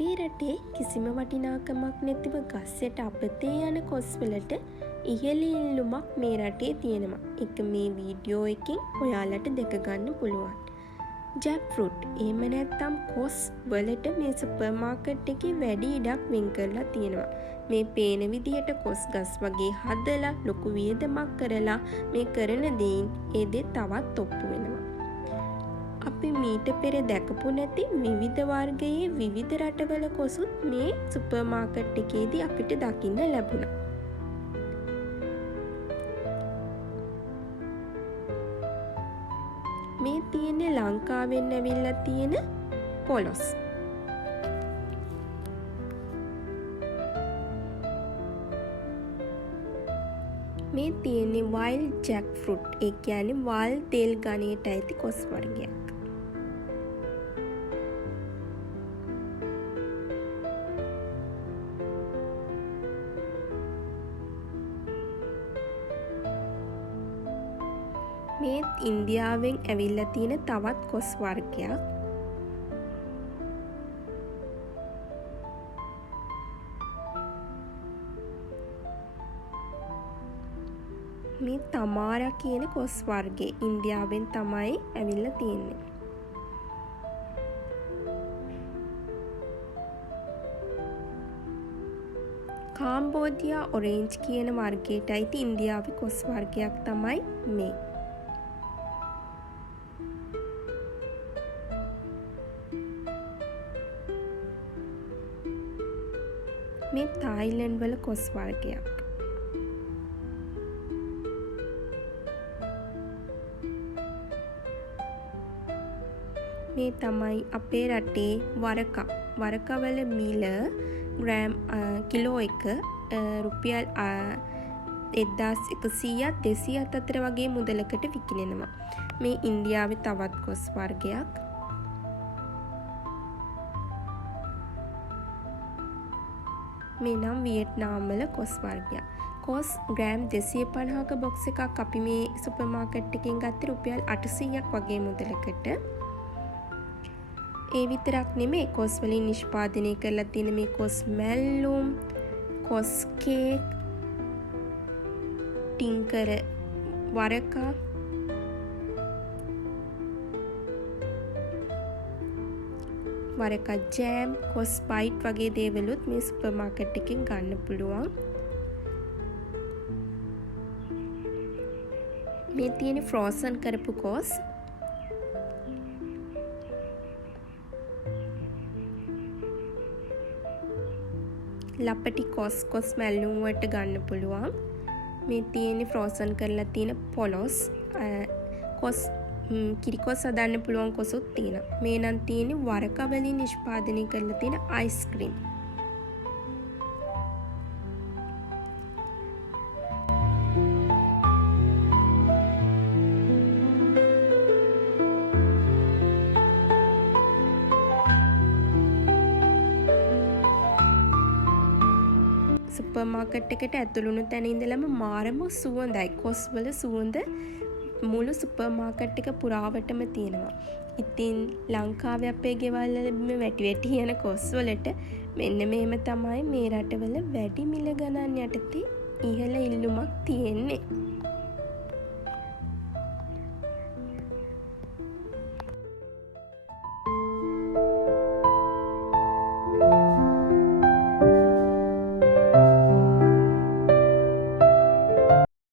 අපේ රටේ කිසිම වටිනාකමක් නැතිව ගස්සට අපතේ යන කොස්වලට ඉහළ ඉල්ලුමක් මේ රටේ තියෙනවා. එක මේ වීඩියෝ එකෙන් ඔයාලට දැක ගන්න පුළුවන්. ජැක් ෆෘට් එහෙම නැත්නම් කොස් වලට මේ සුපර් මාකට් එකේ වැඩි ඉඩක් වෙන් කරලා තියෙනවා. මේ පේන විදියට කොස් ගස් වගේ හදලා ලොකු වියදමක් කරලා මේ කරන දේෙන් ඒ දේ තවත් ඔප්පු වෙනවා. අපි මීට පෙර දැකපු නැති විවිධ වර්ගයේ විවිධ රටවල කොසුත් මේ සුපර් මාකට් එකේදී අපිට දකින්න ලැබුණා. මේ තියෙන්නේ ලංකාවෙන් ඇවිල්ලා තියෙන පොලොස්. මේ තියෙන්නේ වයිල්ඩ් ජැක් ෆෘට්. ඒ කියන්නේ වල් තෙල් ගණයට ඇති කොස් වර්ගයක්. මේ ඉන්දියාවෙන් ඇවිල්ලා තියෙන තවත් කොස් වර්ගයක්. මේ තමාරා කියන කොස් වර්ගේ ඉන්දියාවෙන් තමයි ඇවිල්ලා තියෙන්නේ. කාම්බෝඩියා ඔරේන්ජ් කියන වර්ගයට අයිති ඉන්දියාවේ කොස් වර්ගයක් තමයි මේ. මේ තායිලන්ඩ් වල කොස් වර්ගයක්. මේ තමයි අපේ රටේ වරකවල මිල ග්‍රෑම් කිලෝ එක රුපියල් 1100ත් 200ත් අතර වගේ මුදලකට විකිණෙනවා. මේ ඉන්දියාවේ තවත් කොස් වර්ගයක්. මේ නම් වියට්නාම් වල කොස් වර්ගයක්. කොස් ග්‍රෑම් 250ක බොක්ස් එකක් අපි මේ සුපර් මාකට් එකෙන් ගත්තේ රුපියල් 800ක් වගේ මුදලකට. ඒ විතරක් නෙමෙයි කොස් වලින් නිෂ්පාදනය කරලා තියෙන මේ කොස් මැල්ලුම්, කොස් කේක්, ටින්කර වරකා, වරකා ජෑම්, කොස් බයිට් වගේ දේවලුත් මේ සුපර් මාකට් එකෙන් ගන්න පුළුවන්. මේ තියෙන ෆ්‍රෝසන් කරපු කොස්. ලපටි කොස් මැල්ලුම් වලට ගන්න පුළුවන්. මේ තියෙන්නේ ෆ්‍රෝසන් කරලා තියෙන පොලොස්. කොස් කිරිකොස් හදන්න පුළුවන් කොසුත් තියෙනවා. මේ නම් තියෙන්නේ වරක වලින් නිෂ්පාදනය කරලා තියෙන අයිස්ක්‍රීම්. සුපර් මාකට් එකට ඇතුළුණු තැන ඉඳලම මාරම සුවඳයි. කොස් වල සුවඳ මුළු සුපර් මාකට් එක පුරාවටම තියෙනවා. ඉතින් ලංකාවේ අපේ ගෙවල් වල වැටි යන කොස් වලට මෙන්න මේම තමයි මේ රටවල වැඩි මිල ගණන් යටතේ ඉහළ ඉල්ලුමක් තියෙන්නේ.